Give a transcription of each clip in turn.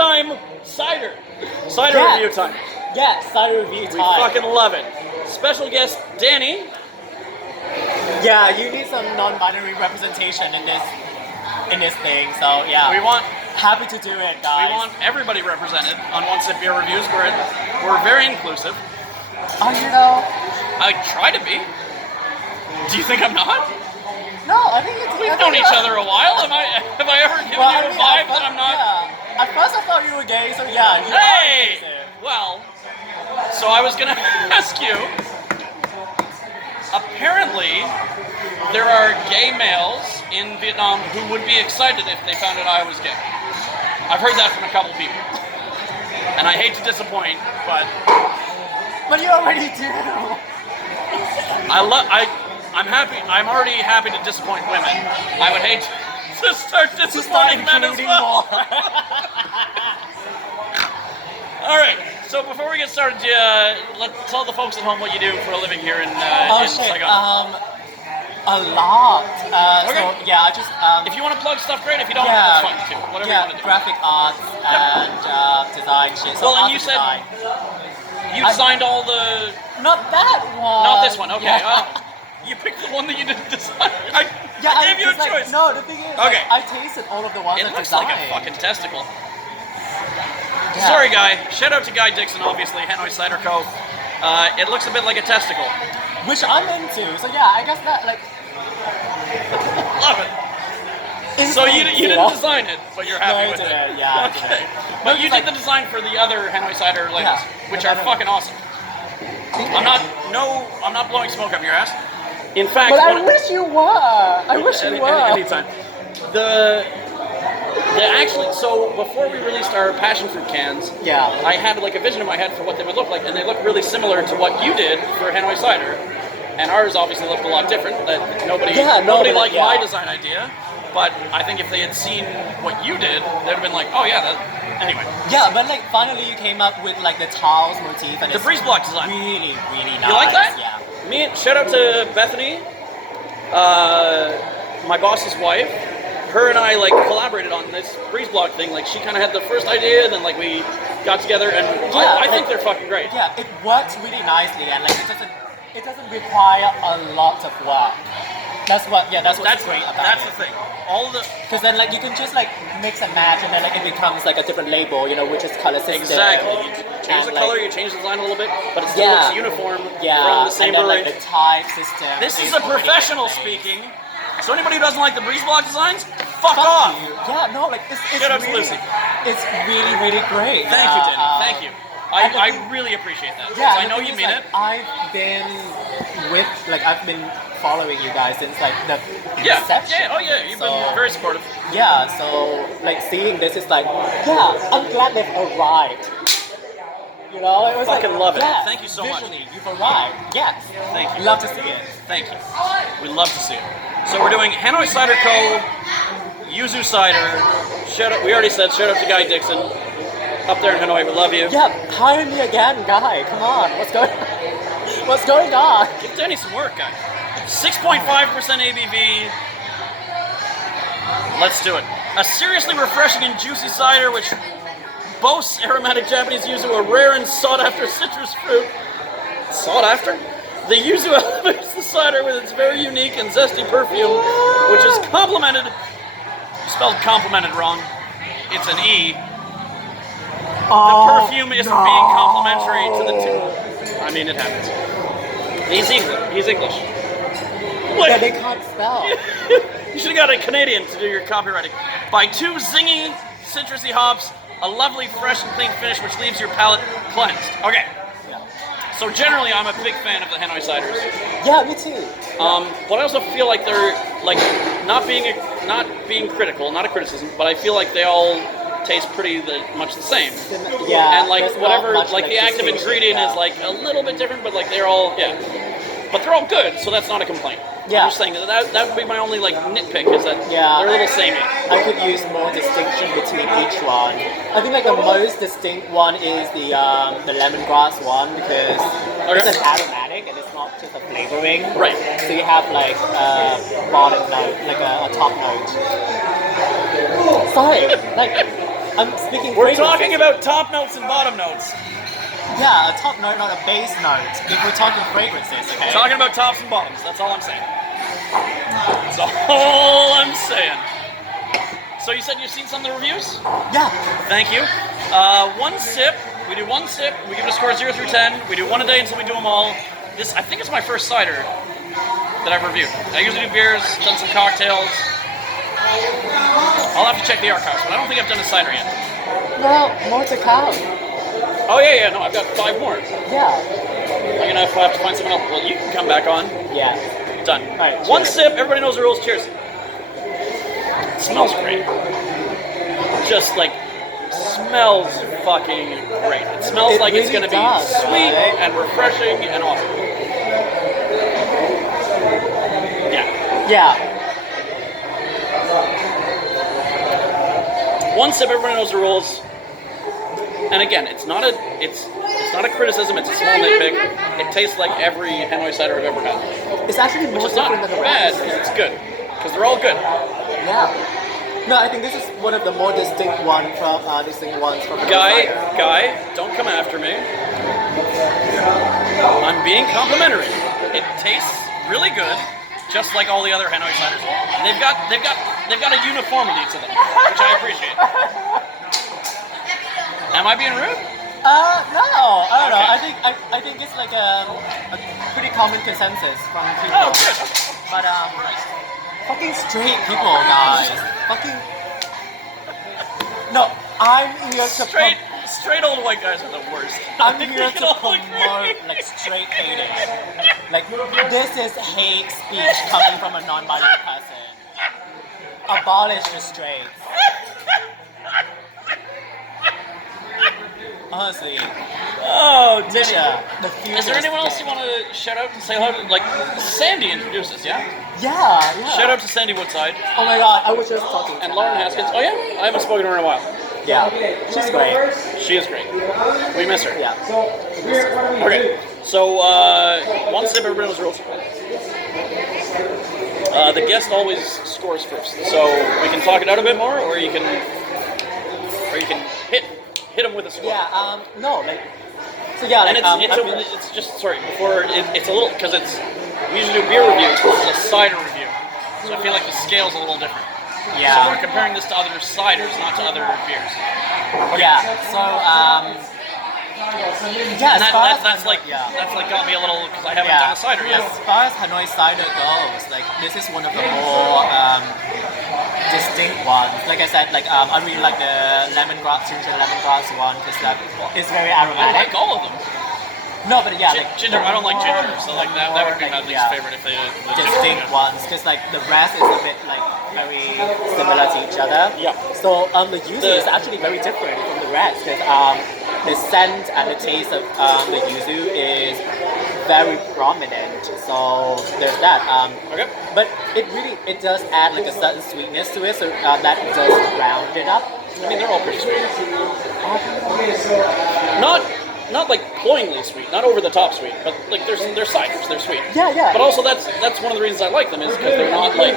time, cider. Cider Yeah. review time. Yeah, cider review We time. fucking love it. Special guest, Danny. Yeah, you need some non-binary representation in this thing. So yeah, We want happy to do it, guys. we want everybody represented on One Sip Beer Reviews. We're very inclusive. Oh, you know. I try to be. Do you think I'm not? No, I think it's. We've known each other a while. Have I ever given Well, you I a mean, vibe that I'm not? Yeah. At first I thought you were gay, so yeah. You Hey! are inclusive. Well, so I was gonna ask you. Apparently, there are gay males in Vietnam who would be excited if they found out I was gay. I've heard that from a couple people. And I hate to disappoint, but But you already do. I'm happy. I'm already happy to disappoint women. I would hate to start disappointing men as including well. more. All right. So before we get started, let's tell the folks at home what you do for a living here in Oh shit. Saigon. A lot. Okay. So yeah, I just If you want to plug stuff, great. If you don't, yeah, that's fine too. Whatever you yeah, want to do. graphic arts and design shit. So Well, and art you said design. you signed all the. Not that one. Not this one. Okay. Yeah. You picked the one that you didn't design. I Yeah, gave you a just, like, choice. no, the thing is, Okay. like, I tasted all of the ones It I looks designed. like a fucking testicle. Yeah. Sorry, Guy. Shout out to Guy Dixon, obviously, Hanoi Cider Co. It looks a bit like a testicle. Which I'm into. So yeah, I guess that like. Love it. It's So you like, didn't know? design it, but you're No, happy I with didn't, it. yeah, I Okay. didn't. But But you it's did like- the design for the other Hanoi Cider labels, Yeah, which the are better- fucking awesome. I'm not blowing smoke up your ass. In fact, But I one- wish you were. I wish you were. Anytime. The actually, so before we released our passion fruit cans, Yeah. I had like a vision in my head for what they would look like, and they look really similar to what you did for Hanoi Cider. And ours obviously looked a lot different. That nobody but, liked yeah. my design idea, but I think if they had seen what you did, they'd have been like, oh yeah, that. Anyway, Yeah, but like finally you came up with like the tiles motif and the it's breeze block design. really, really nice. You like that? Yeah. Shout out to Bethany, my boss's wife. Her and I like collaborated on this breeze block thing. Like she kind of had the first idea, and then like we got together, and Yeah, I think like- they're fucking great. Yeah, it works really nicely and like it doesn't require a lot of work. That's what's great about That's it. the thing. All the Because then like you can just like mix and match and then like it becomes like a different label, you know, which is color system. exactly. You change And, the like, color, you change the design a little bit, but it still Yeah. looks uniform Yeah, from the same and then range. like the type system. This is a already professional in place. speaking. So anybody who doesn't like the breeze block designs, fuck Fuck off. you. Yeah, no, like it's Shout out to really, Lucy. It's really, really great. Thank you, Danny. Thank you. and the I thing- really appreciate that. Yeah, Because I the know thing you is, mean like, it. I've been following you guys since like the Yeah. inception. Yeah. Oh yeah. You've been So, very supportive. Yeah, so like seeing this is like, yeah, I'm glad they've arrived. You know, it was Fucking like, love it. yeah, Thank you so much. visually, you've arrived. Yes. Thank you. Love to see it. Thank you. We love to see it. So we're doing Hanoi Cider Co. Yuzu Cider. Shout out. We already said shout out to Guy Dixon up there in Hanoi. We love you. Yeah, hire me again, guy. Come on, what's going on? Give Danny some work, guy. 6.5% ABV. Let's do it. A seriously refreshing and juicy cider which boasts aromatic Japanese yuzu, a rare and sought-after citrus fruit. Sought after? The yuzu elevates the cider with its very unique and zesty perfume, which is complemented. Spelled complimented wrong. It's an E. The perfume isn't being complimentary to the two. I mean, it happens. He's English. Yeah, they can't spell. You should have got a Canadian to do your copywriting. By two zingy, citrusy hops, a lovely, fresh and clean finish which leaves your palate cleansed. Okay. So generally, I'm a big fan of the Hanoi ciders. Yeah, me too. But I also feel like they're like not being critical, not a criticism, but I feel like they all taste pretty much the same. Yeah. And like there's not whatever, much, like the active distinction, ingredient yeah. is like a little bit different, but like they're all but they're all good, so that's not a complaint. Yeah. I'm just saying that would be my only like nitpick is that Yeah. they're a little samey. I could use more distinction between each one. I think like the most distinct one is the lemongrass one because it's an aromatic and it's not just a flavoring. Right. So you have like a bottom note, like a top note. Sorry, like I'm speaking. We're fragrances. talking about top notes and bottom notes. Yeah, a top note, not a base note. If we're talking fragrances, okay. Talking about tops and bottoms. That's all I'm saying. That's all I'm saying. So you said you've seen some of the reviews? Yeah. Thank you. One sip. We do one sip. We give it a score 0 through 10. We do one a day until we do them all. This, I think, is my first cider that I've reviewed. I usually do beers, done some cocktails. I'll have to check the archives, but I don't think I've done a cider yet. Well, more to come. Oh yeah, no, I've got 5 more. Yeah. I'm gonna have to find someone else. Well, you can come back on. Yeah. Done. All right. One cheers. sip. Everybody knows the rules. Cheers. It smells great. Just like smells fucking great. It smells It like it's really gonna be does, sweet right? and refreshing and awesome. Yeah. Yeah. One sip. Everybody knows the rules. And again, it's not a criticism. It's a small nitpick. It tastes like every Hanoi cider I've ever had, It's actually which more is not different than the bad rest. because it's good. Because they're all good. Yeah. No, I think this is one of the more distinct ones from the Guy, don't come after me. I'm being complimentary. It tastes really good, just like all the other Hanoi ciders. They've got a uniformity to them, which I appreciate. Am I being rude? No, I don't know. Okay. I think it's like a pretty common consensus from people. Oh, good. But fucking straight people, guys. Fucking. No, I'm here to Straight old white guys are the worst. I'm I think here we can to all agree. promote like straight hating. Like this is hate speech coming from a non-binary person. Abolish the straights. Honestly, Oh, Denny. Misha, the future. Is there anyone else you want to shout out and say hello to? Like, Sandy introduced us, yeah? Yeah. Shout out to Sandy Woodside Oh my god, I was just talking. and to Lauren her. Haskins. Oh, yeah? I haven't spoken to her in a while. Yeah, she's great. She is great. We miss her. Yeah. Okay, so one sip, everybody knows the rules. The guest always scores first, so we can talk it out a bit more, or you can hit them with a score. Yeah. No. Like. So yeah. Like. And it's just sorry before it's a little because we usually do beer reviews. This is a cider review, so I feel like the scale's a little different. Yeah. So we're comparing this to other ciders, not to other beers. Yeah. So yeah. And as far as that's like yeah. got me a little because I haven't done a cider yet. As far as Hanoi cider goes, like this is one of the more distinct ones. Like I said, like I really like the ginger lemongrass one because that is very I aromatic. like all of them. No, but yeah, like Ginger, I don't like ginger, so like that would be my like, least yeah, favorite if they distinct ones because like the rest is a bit like very similar to each other. Yeah. So the yuzu is actually very different from the rest because the scent and the taste of the yuzu is very prominent. So there's that. Okay. But it does add like a certain sweetness to it, so that does round it up. I mean, they're all pretty sweet. Not like cloyingly sweet, not over the top sweet, but like they're ciders, they're sweet. Yeah. But also that's one of the reasons I like them is because they're not like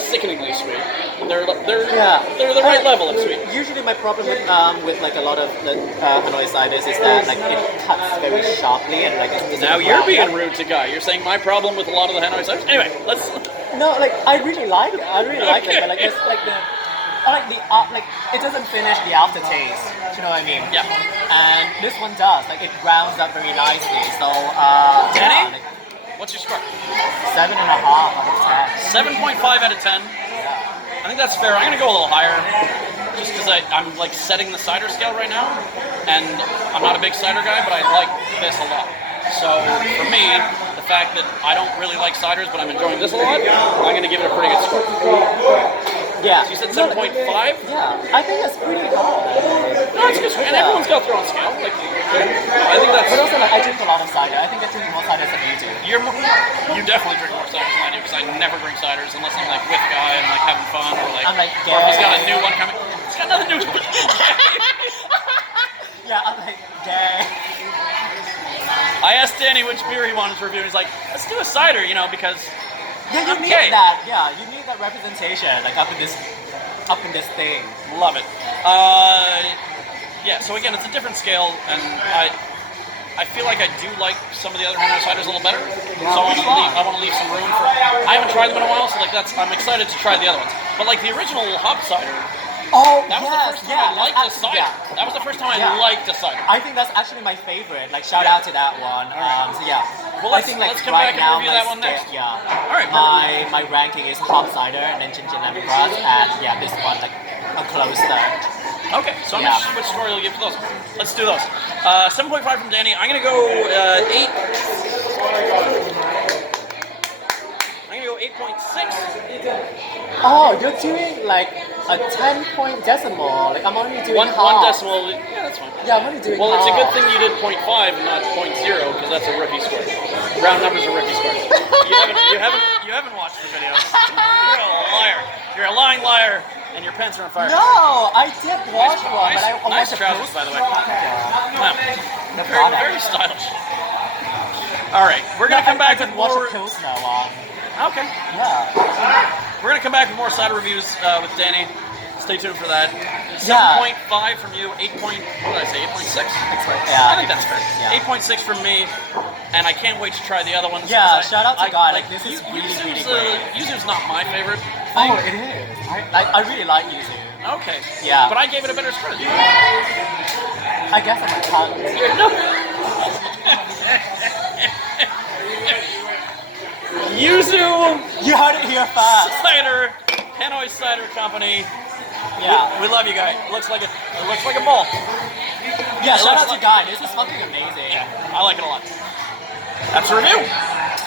sickeningly sweet. They're the right level of sweet. Usually my problem with like a lot of the Hanoi ciders is that like it cuts very sharply and like it doesn't Now you're round being up. rude to Guy. You're saying my problem with a lot of the Hanoi ciders. Anyway, let's. No, like I really like it. I really like it, Okay. but like it's like like it doesn't finish the aftertaste. Do you know what I mean? Yeah. And this one does. Like it rounds up very nicely. So Danny? yeah, like What's your score? 7.5 out of 10. 7.5 out of 10. I think that's fair. I'm gonna go a little higher, just because I'm like setting the cider scale right now, and I'm not a big cider guy, but I like this a lot. So for me, the fact that I don't really like ciders, but I'm enjoying this a lot, I'm gonna give it a pretty good score. Yeah. So you said 7.5? Yeah, I think that's pretty high. No, it's good. And everyone's got their own scale. Like, I think But that's. also, like, I drink a lot of cider. I think I drink more cider than you do. You definitely drink more ciders than I do because I never drink ciders unless I'm like with Guy and like having fun or like. I'm like, or if he's got a gay. new one coming. He's got nothing to do with Yeah, I'm like, gay. I asked Danny which beer he wanted to review. He's like, let's do a cider, because. Yeah, you I'm need gay. that. Yeah, you need that representation. Like, after this up in this thing. Love it. Yeah, so again, it's a different scale, and I feel like I do like some of the other Hanoi ciders a little better. Yeah, So which I want to leave some room for. I haven't tried them in a while, so like I'm excited to try the other ones. But like the original hop cider, Oh, that was the first time I liked the cider. yeah. That was the first time Yeah. I liked the cider. I think that's actually my favorite. Like, shout out to that one. So yeah. Well, I let's- think like let's come right back and now review my that one next. Yeah. All right, My ranking is hop cider and then ginger lemongrass, and yeah, this one like a close third. Okay, so I'm Yeah. interested which score you'll give for those. Let's do those. 7.5 from Danny. I'm gonna go 8. I'm gonna go 8.6. Oh, you're doing like a 10-point decimal. Like I'm only doing One half. decimal. Yeah, that's fine. Yeah, I'm only doing Well, it's a half. good thing you did 0.5 and not 0.0 because that's a rookie score. Round numbers are rookie scores. You haven't watched the videos. You're a liar. You're a lying liar, and your pants are on fire. No, I did watch one, but I nice watched trousers, the by the way. Yeah. Wow. The Very, product. very stylish. All right, we're gonna come back with watch more. a Pilsner one. Okay, Yeah. we're gonna come back with more cider reviews with Danny. Stay tuned for that. Yeah. 7.5 from you. 8. What did I say? 8.6. Yeah. I think that's fair. Yeah. 8.6 from me, and I can't wait to try the other ones. Yeah, 'cause shout out to Guy, like, like this is Yu- really, Yuzu's, really great. Yuzu's not my favorite Oh, thing. it is. I really like Yuzu. Okay. Yeah. But I gave it a better score. I guess I'm a tongue. Yuzu You heard it here first. Cider, Hanoi Cider Company. Yeah. We love you guys. It looks like a ball. Yeah, shout looks out to like- Guy. This is fucking amazing. I like it a lot. That's a review.